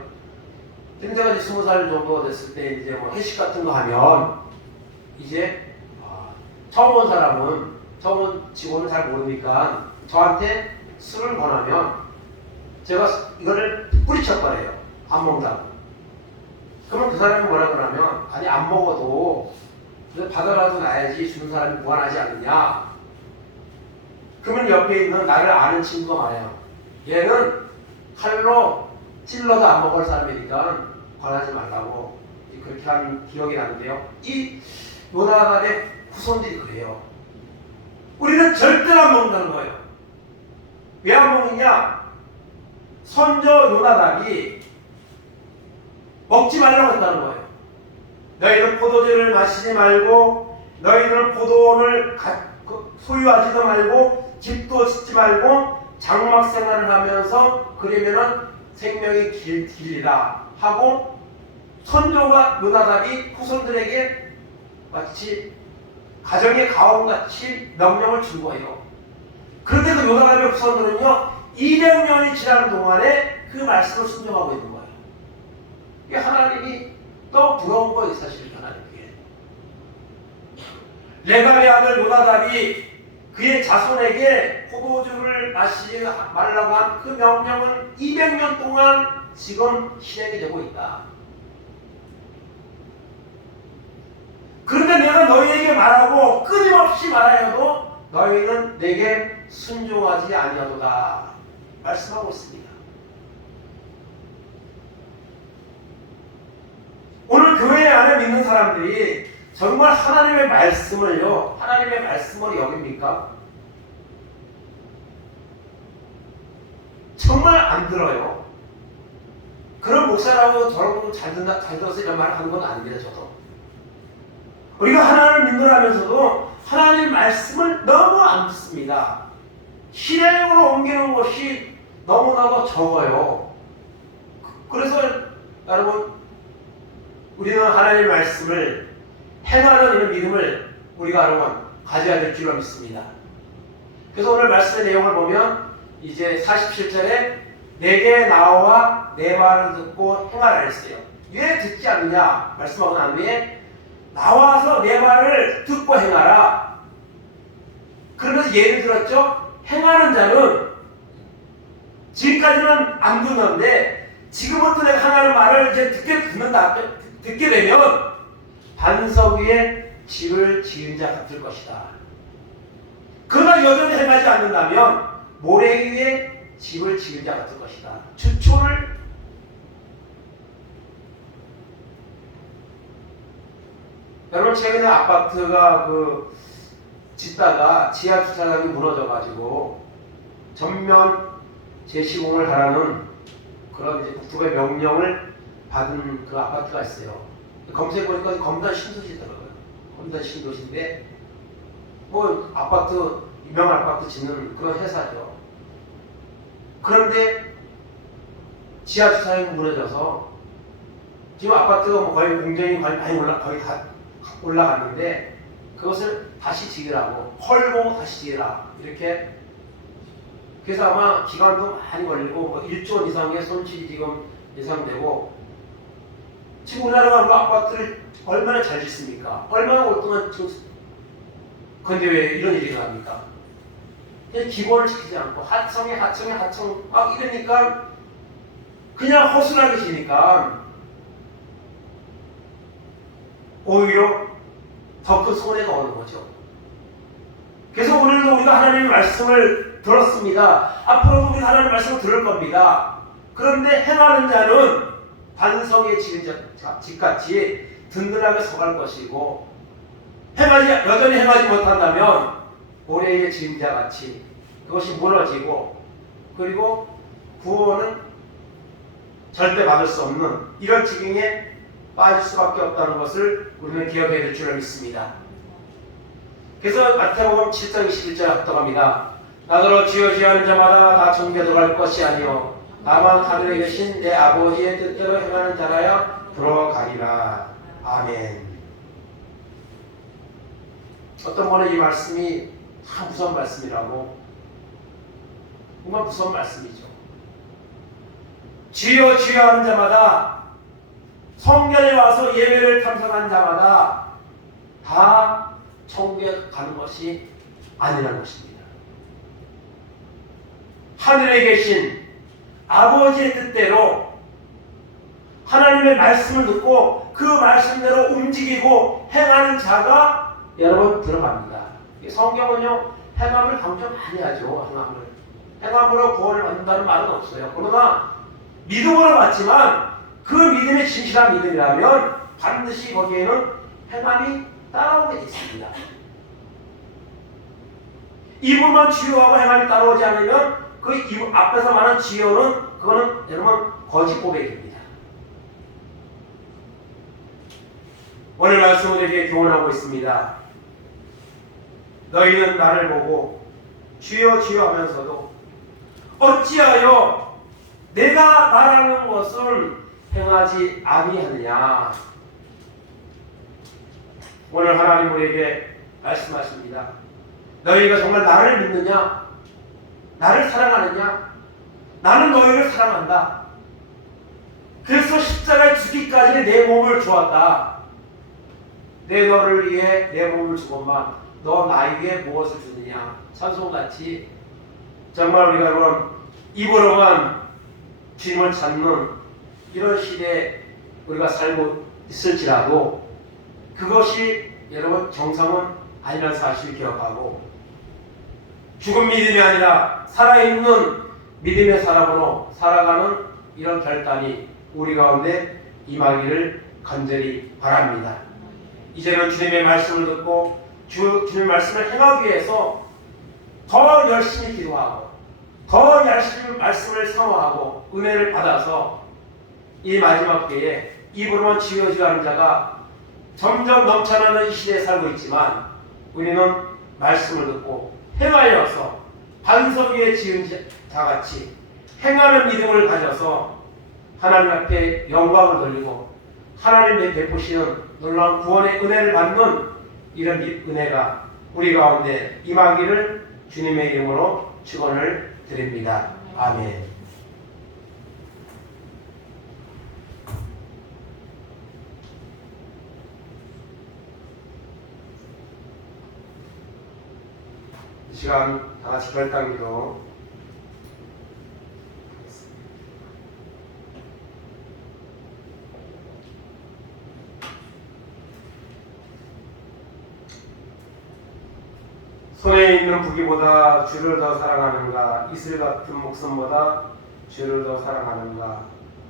근데 제가 이제 20살 정도 됐을 때 이제 뭐 회식 같은 거 하면 이제 처음 온 사람은 처음 온 직원은 잘 모르니까 저한테 술을 권하면 제가 이거를 뿌리쳐버려요. 안 먹는다고. 그러면 그 사람이 뭐라 그러면 아니 안 먹어도 받아라도 놔야지 주는 사람이 무한하지 않느냐. 그러면 옆에 있는 나를 아는 친구가 말해요. 얘는 칼로 찔러도 안 먹을 사람이니까 권하지 말라고 그렇게 한 기억이 나는데요. 이 요나답의 후손들이 그래요. 우리는 절대로 안 먹는다는 거예요. 왜 안 먹느냐? 선조 요나답이 먹지 말라고 했다는 거예요. 너희는 포도주를 마시지 말고 너희는 포도원을 소유하지도 말고 집도 짓지 말고 장막 생활을 하면서 그러면은 생명이 길리라 하고 선조가 요나답이 후손들에게 마치 가정의 가원같이 명령을 준 거예요. 그런데도 요나답의 후손들은요 200년이 지나는 동안에 그 말씀을 순종하고 있는 거예요. 이게 하나님이 또 부러운 거예요. 사실 하나님께. 레갑의 아들 요나답이 그의 자손에게 포도주를 마시지 말라고 한 그 명령은 200년 동안 지금 실행이 되고 있다. 그런데 내가 너희에게 말하고 끊임없이 말하여도 너희는 내게 순종하지 아니하도다 말씀하고 있습니다. 오늘 교회 안에 믿는 사람들이 정말 하나님의 말씀을 여깁니까? 정말 안 들어요. 그런 목사라고 저런 잘 들어서 이런 말을 하는 건 아닙니다. 저도 우리가 하나님을 믿는다면서도 하나님 말씀을 너무 안 듣습니다. 실행으로 옮기는 것이 너무나도 적어요. 그래서 여러분 우리는 하나님의 말씀을 행하는 이런 믿음을 우리가 여러분 가져야 될 줄로 믿습니다. 그래서 오늘 말씀의 내용을 보면 이제 47절에 내게 나와 내 말을 듣고 행하라 했어요. 왜 듣지 않느냐 말씀하고 난 후에 나와서 내 말을 듣고 행하라. 그러면서 예를 들었죠. 행하는 자는 지금까지는 안 듣는데 지금부터 내가 하나님 말을 이제 듣게 되면 반석 위에 집을 지은 자 같을 것이다. 그러나 여전히 행하지 않는다면 모래 위에 집을 지은 자 같을 것이다. 주초를 여러분 최근에 아파트가 짓다가 지하 주차장이 무너져가지고 전면 재시공을 하라는 그런 이제 국토부의 명령을 받은 그 아파트가 있어요. 검색해보니까 검단 신도시더라고요. 검단 신도시인데 뭐 아파트 유명한 아파트 짓는 그런 회사죠. 그런데 지하 주차장이 무너져서 지금 아파트가 뭐 거의 공정이 많이 거의 다 올라갔는데 그것을 다시 지으라고 헐고 다시 지으라 이렇게. 그래서 아마 기간도 많이 걸리고 뭐 1조 원 이상의 손실이 지금 예상되고 지금 우리나라가 뭐 아파트를 얼마나 잘 짓습니까? 얼마나 오랫동안 근데 왜 이런 일이 나옵니까? 그냥 기본을 지키지 않고 하청 막 이러니까 그냥 허술하게 지니까 오히려 더 큰 손해가 오는 거죠. 그래서 오늘도 우리가 하나님의 말씀을 들었습니다. 앞으로도 우리가 하나님의 말씀을 들을 겁니다. 그런데 행하는 자는 반석에 지은 집같이 든든하게 서갈 것이고 여전히 행하지 못한다면 모래에 지은 자같이 그것이 무너지고 그리고 구원은 절대 받을 수 없는 이런 지경에 빠질 수밖에 없다는 것을 우리는 기억해야 될 줄을 믿습니다. 그래서 마태복음 7장 21절에 합독합니다. 나더러 주여 주여 하는 자마다 다 천국에 갈 것이 아니요 다만 하늘에 계신 내 아버지의 뜻대로 행하는 자라야 들어가리라. 아멘. 어떤 분은 이 말씀이 참 무서운 말씀이라고, 정말 무서운 말씀이죠. 주여 주여 하는 자마다, 성전에 와서 예배를 탐색한 자마다 다 천국에 가는 것이 아니라는 것입니다. 하늘에 계신 아버지의 뜻대로 하나님의 말씀을 듣고 그 말씀대로 움직이고 행하는 자가 여러분 들어갑니다. 성경은요 행함을 강조 많이 하죠. 행함으로 구원을 받는다는 말은 없어요. 그러나 믿음으로 받지만 그 믿음이 진실한 믿음이라면 반드시 거기에는 행함이 따라오게 돼 있습니다. 입으로만 주여하고 행함이 따라오지 않으면 그 입 앞에서 말하는 주여는 그거는 여러분 거짓 고백입니다. 오늘 말씀은 우리에게 교훈하고 있습니다. 너희는 나를 보고 주여 주여 하면서도 어찌하여 내가 말하는 것을 행하지 아니하느냐. 오늘 하나님 우리에게 말씀하십니다. 너희가 정말 나를 믿느냐? 나를 사랑하느냐? 나는 너희를 사랑한다. 그래서 십자가에 죽기까지 내 몸을 주었다. 내 너를 위해 내 몸을 주건만 너 나에게 무엇을 주느냐? 찬송같이 정말 우리가 여러분 입으로만 주님을 찾는 이런 시대에 우리가 살고 있을지라도 그것이 여러분 정성은 아니라는 사실을 기억하고 죽은 믿음이 아니라 살아있는 믿음의 사람으로 살아가는 이런 결단이 우리 가운데 임하기를 간절히 바랍니다. 이제는 주님의 말씀을 듣고 주님의 말씀을 행하기 위해서 더 열심히 기도하고 더 열심히 말씀을 사모하고 은혜를 받아서 이 마지막 때에 입으로만 지어지어 하는 자가 점점 넘쳐나는 이 시대에 살고 있지만 우리는 말씀을 듣고 행하여서 반석 위에 지은 자같이 행하는 믿음을 가져서 하나님 앞에 영광을 돌리고 하나님의 베푸시는 놀라운 구원의 은혜를 받는 이런 은혜가 우리 가운데 임하기를 주님의 이름으로 축원을 드립니다. 아멘. 이 시간 다같이 결단기도 손에 있는 부귀보다 주를 더 사랑하는가? 이슬 같은 목숨보다 주를 더 사랑하는가?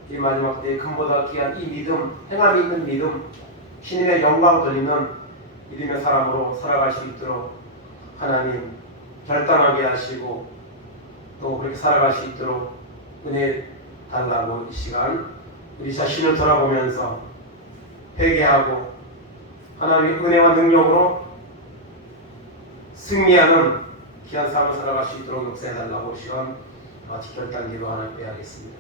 이 마지막 때에 금보다 귀한 이 믿음, 행함이 있는 믿음, 신인의 영광 돌리는 믿음의 사람으로 살아갈 수 있도록 하나님 결단하게 하시고 또 그렇게 살아갈 수 있도록 은혜 달라고 이 시간 우리 자신을 돌아보면서 회개하고 하나님의 은혜와 능력으로 승리하는 귀한 삶을 살아갈 수 있도록 역사해달라고 시간 같이 결단기도 하나님께 하겠습니다.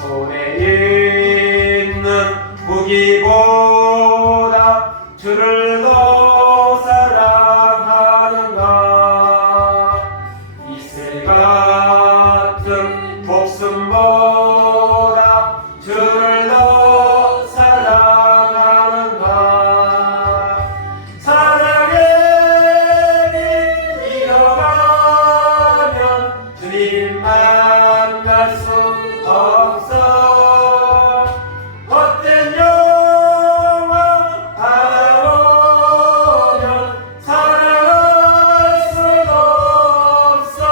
손에 있는 무기보다 주를 더 사랑하는가? 이슬 같은 목숨보다 주를 더 사랑하는가? 사랑의 길 잃어가면 주님 만날 수 없어. 헛된 영광 바라보면 사랑할 수도 없어.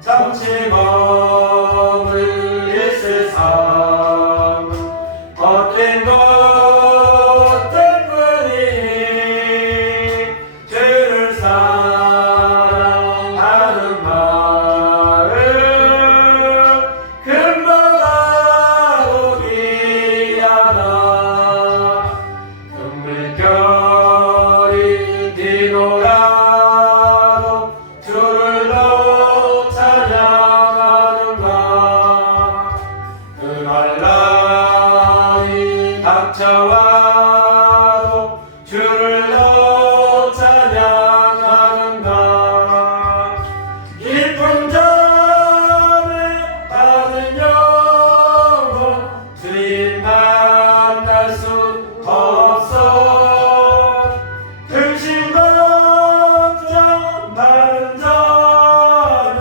잠시 머물 이 세상 헛된 것들 뿐이 주를 사랑하는 마음 금보다도 귀하다. 금물결이 뒤돌아도 주를 더 찬양하는가? 그날 날이 닥쳐와도 주를 더 찬양하는가? 깊은 잠에 빠진 영혼 주님 만날 수 없어. 근심 걱정 많은 자는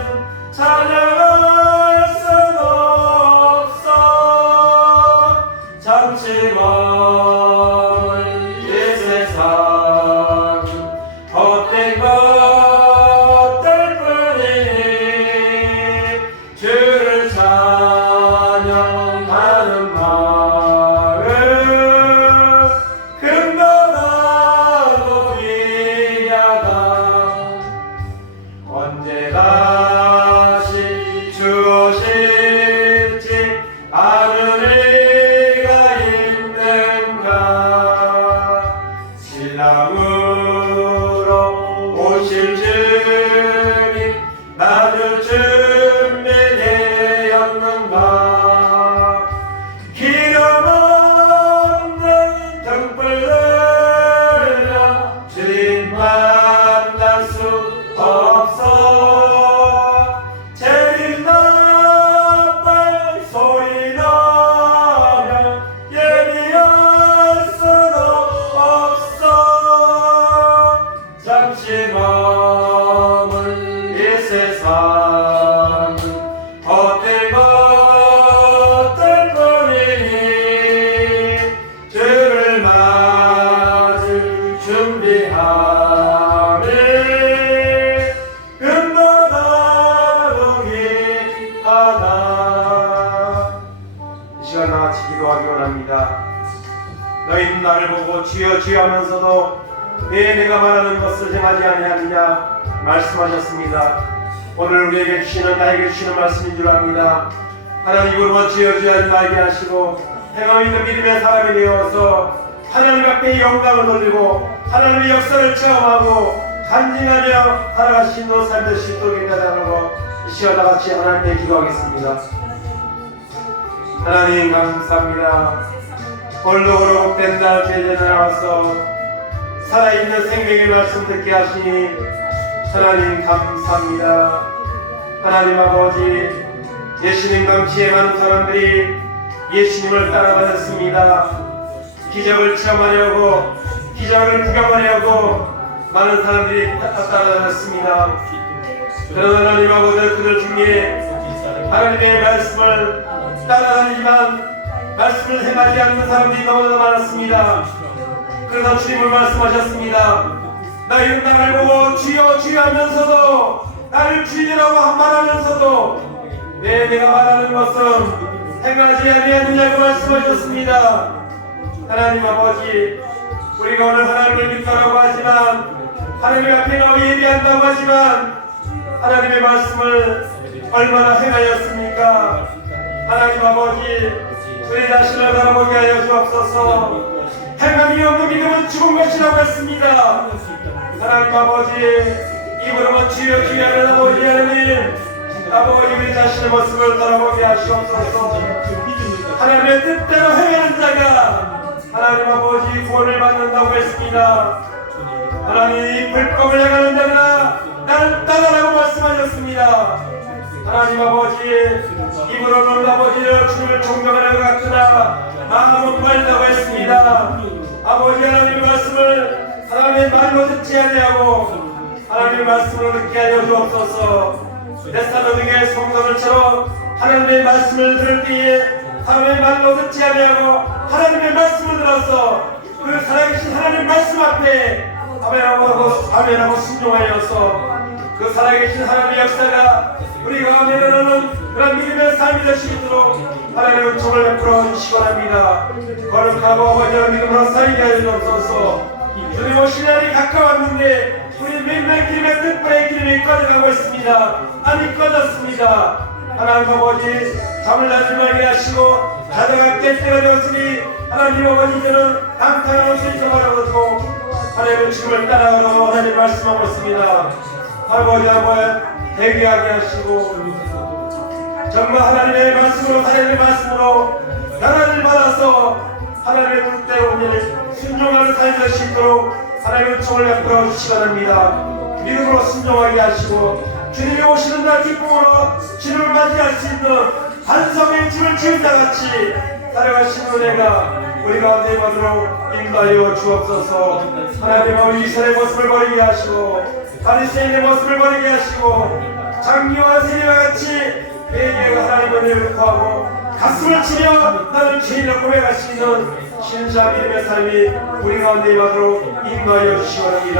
찬양할 수도 없어. 잠시 멀리 이 세상은 헛된 것들 뿐이 주를 찬양하는 마음 금방 너희는 나를 보고 주여 주여 하면서도 왜 내가 말하는 것을 행하지 아니하느냐 말씀하셨습니다. 오늘 우리에게 주시는 나에게 주시는 말씀인 줄 압니다. 하나님으로 주여 주여 하지 말게 하시고 행함 있는 믿음의 사람이 되어서 하나님 앞에 영광을 돌리고 하나님의 역사를 체험하고 간증하며 살아가시는 삶 될 수 있도록 인도하는 것, 이 시간 다같이 하나님께 기도하겠습니다. 하나님 감사합니다. 오늘도 호로복된 날 제자에 나와서 살아있는 생명의 말씀 듣게 하시니 하나님 감사합니다. 하나님 아버지, 예수님 감시에 많은 사람들이 예수님을 따라다녔습니다. 기적을 체험하려고, 기적을 구경하려고 많은 사람들이 따라다녔습니다. 그러나 하나님 아버지, 그들 중에 하나님의 말씀을 따라다니지만 말씀을 행하지 않는 사람들이 너무나 많았습니다. 그러나 주님을 말씀하셨습니다. 너희는 나를 보고 주여 주여 하면서도 나를 주인이라고 말하면서도 왜 내가 말하는 것은 행하지 아니하느냐고 말씀하셨습니다. 하나님 아버지, 우리가 오늘 하나님을 믿다라고 하지만 하나님 앞에 나와 예배한다고 하지만 하나님의 말씀을 얼마나 행하였습니까? 하나님 아버지, 우리 자신을 바라보게 하여 주옵소서. 행함이 없는 믿음은 죽은 것이라고 했습니다. 하나님 아버지, 입으로만 주여 주여 하는 아버지 하나님, 아버지 우리 자신의 모습을 바라보게 하시옵소서. 하나님의 뜻대로 행하는 자가 하나님 아버지 구원을 받는다고 했습니다. 하나님 불법을 행하는 자가 나를 따라라고 말씀하셨습니다. 하나님 아버지, 입으로는 아버지를 주를 존경하는 것 같으나 마음은 멀다고 했습니다. 아버지 하나님의 말씀을 하나님의 말로 듣지 아니하고 하나님의 말씀으로 듣게 하여 주옵소서. 데살로니게 성도들처럼 하나님의 말씀을 들을 때에 하나님의 말로 듣지 아니하고 하나님의 말씀을 들어서 그 살아계신 하나님의 말씀 앞에 아멘하고 순종하여서 그 살아계신 하나님의 역사가 우리가 아멘하는 그런 믿음의 삶이 될 수 있도록 하나님의 은총을 베풀어 주시기 바랍니다. 거룩하고 아버지의 믿음으로 살게 하여 주옵소서. 주님 오신 날이 가까웠는데 우리 믿음의 기름의 뜻불의 기름이 꺼져가고 있습니다. 아니 꺼졌습니다. 하나님 아버지, 잠을 자지 말게 하시고 자다가 깰 때가 되었으니 하나님 아버지, 이제는 방탕한 옷을 잊어버려가지고 하나님의 주님을 따라가라고 하나님 말씀하고 있습니다. 아버지 아버지 대기하게 하시고 정말 하나님의 말씀으로 하나님의 말씀으로 나라를 받아서 하나님의 뜻대로 순종하는 삶이 될 수 있도록 하나님의 은총을 베풀어 주시기 바랍니다. 믿음으로 순종하게 하시고 주님이 오시는 날 기쁨으로 주님을 맞이할 수 있는 반성의 집을 지은 자같이 살아가신 은혜가 우리 가운데 임하도록 인도하여 주옵소서. 하나님 우리 이스라엘의 모습을 버리게 하시고 바리새인의 모습을 버리게 하시고 장미와 세리와 같이 회개가 하나님의 은혜를 구하고 가슴을 치며 나를 주인으로 고백하시는 신자 믿음의 삶이 우리 가운데 임하도록 인도하여 주시기 바랍니다.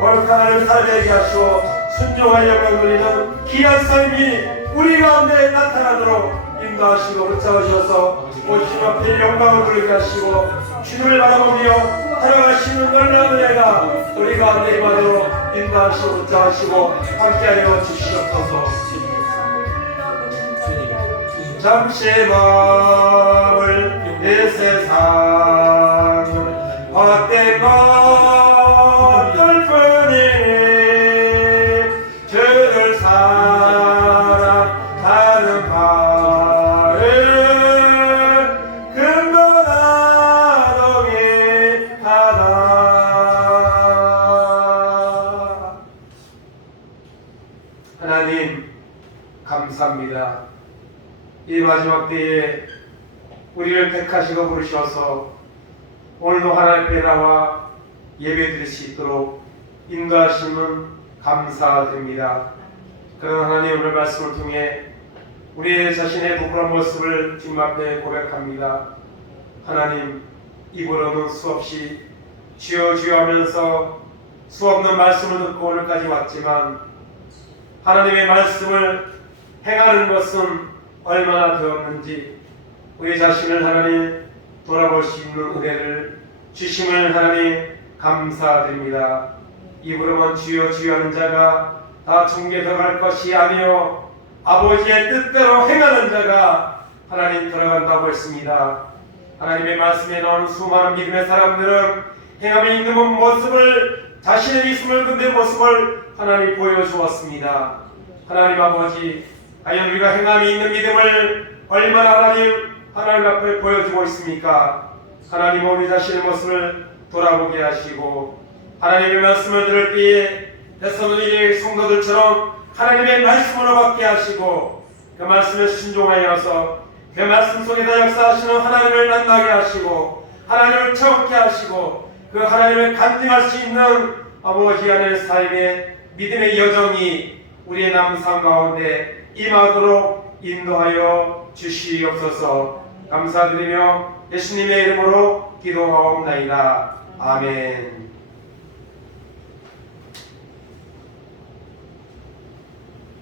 거룩한 하나님 살게 하시고 순종하여 영광 돌리는 귀한 삶이 우리 가운데 나타나도록 인도하시고 붙잡으셔서 오신 앞에 영광을 돌리게 하시고 주님을 바라보며 살아가시는 놀라운 은혜가 우리 가운데 임하도록 인도하시고 붙잡으시고 함께하여 주시옵소서. 잠시 마음을 이 세상 헛된 것들 뿐이니 주를 사랑하는 마음 근거나동이 하나. 하나님 감사합니다. 이 마지막 때에 우리를 택하시고 부르셔서 오늘도 하나님 앞에 나와 예배 드릴 수 있도록 인도하심은 감사드립니다. 그런 하나님 오늘 말씀을 통해 우리 자신의 부끄러운 모습을 주님 앞에 고백합니다. 하나님, 입으로는 수없이 주여 주여 하면서 수없는 말씀을 듣고 오늘까지 왔지만 하나님의 말씀을 행하는 것은 얼마나 되었는지 우리 자신을 하나님 돌아볼 수 있는 은혜를 주심을 하나님 감사드립니다. 입으로만 주여 주여 하는 자가 다 천국에 들어갈 것이 아니요 아버지의 뜻대로 행하는 자가 하나님 들어간다고 했습니다. 하나님의 말씀에 나오는 수많은 믿음의 사람들은 행함이 있는 모습을, 자신의 믿음을 근대 모습을 하나님 보여주었습니다. 하나님 아버지, 과연 우리가 행함이 있는 믿음을 얼마나 하나님 앞에 보여주고 있습니까? 하나님 우리 자신의 모습을 돌아보게 하시고, 하나님의 말씀을 들을 때에 데살로니가 성도들처럼 하나님의 말씀으로 받게 하시고, 그 말씀에 순종하여서 그 말씀 속에다 역사하시는 하나님을 만나게 하시고, 하나님을 찾게 하시고, 그 하나님을 간증할 수 있는 아버지 하나님의 삶의 믿음의 여정이 우리의 남은 삶 가운데 임하도록 인도하여 주시옵소서. 감사드리며 예수님의 이름으로 기도하옵나이다. 아멘.